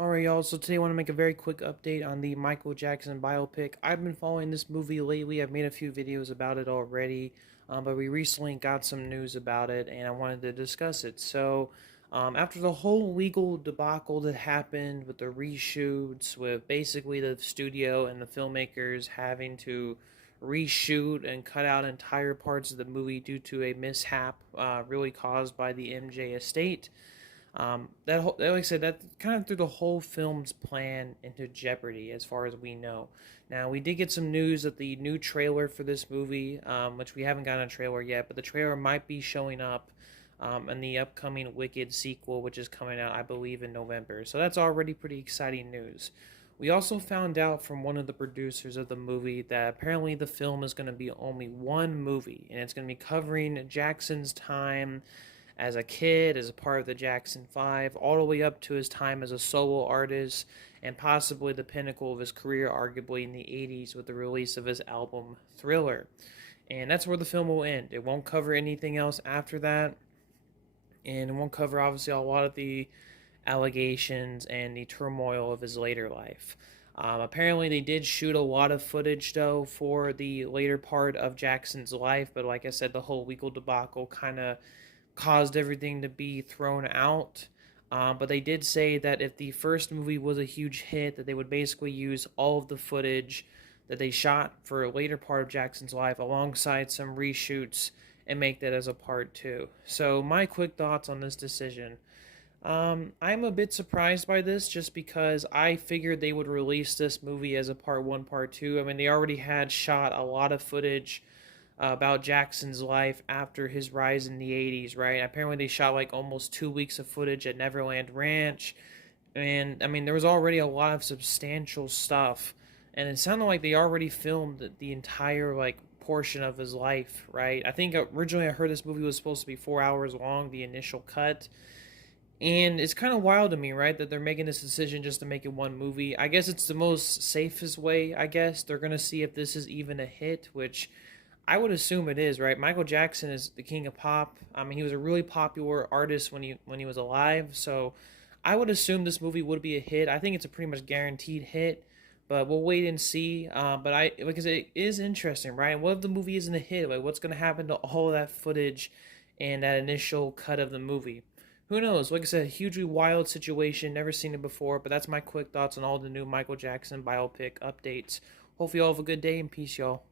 Alright, y'all, so today I want to make a very quick update on the Michael Jackson biopic. I've been following this movie lately. I've made a few videos about it already, but we recently got some news about it, and I wanted to discuss it. After the whole legal debacle that happened with the reshoots, with basically the studio and the filmmakers having to reshoot and cut out entire parts of the movie due to a mishap really caused by the MJ estate, like I said, that kind of threw the whole film's plan into jeopardy, as far as we know. Now, we did get some news that the new trailer for this movie, which we haven't gotten a trailer yet, but the trailer might be showing up in the upcoming Wicked sequel, which is coming out, I believe, in November. So that's already pretty exciting news. We also found out from one of the producers of the movie that apparently the film is going to be only one movie, and it's going to be covering Jackson's time as a kid, as a part of the Jackson 5, all the way up to his time as a solo artist, and possibly the pinnacle of his career, arguably in the 80s, with the release of his album Thriller. And that's where the film will end. It won't cover anything else after that, and it won't cover, obviously, a lot of the allegations and the turmoil of his later life. Apparently, they did shoot a lot of footage, though, for the later part of Jackson's life, but like I said, the whole legal debacle kind of caused everything to be thrown out. But they did say that if the first movie was a huge hit, that they would basically use all of the footage that they shot for a later part of Jackson's life alongside some reshoots and make that as a part two. So my quick thoughts on this decision. I'm a bit surprised by this just because I figured they would release this movie as a part one, part two. I mean, they already had shot a lot of footage about Jackson's life after his rise in the 80s, right? Apparently they shot like almost 2 weeks of footage at Neverland Ranch. And I mean, there was already a lot of substantial stuff. And it sounded like they already filmed the entire like portion of his life, right? I think originally I heard this movie was supposed to be 4 hours long, the initial cut. And it's kind of wild to me, right, that they're making this decision just to make it one movie. I guess it's the most safest way, I guess. They're going to see if this is even a hit, which I would assume it is, right? Michael Jackson is the king of pop. I mean, he was a really popular artist when he was alive, so I would assume this movie would be a hit. I think it's a pretty much guaranteed hit, but we'll wait and see. Because it is interesting, right? What if the movie isn't a hit? Like, what's going to happen to all of that footage and that initial cut of the movie? Who knows? Like I said, a hugely wild situation. Never seen it before, but that's my quick thoughts on all the new Michael Jackson biopic updates. Hope you all have a good day, and peace, y'all.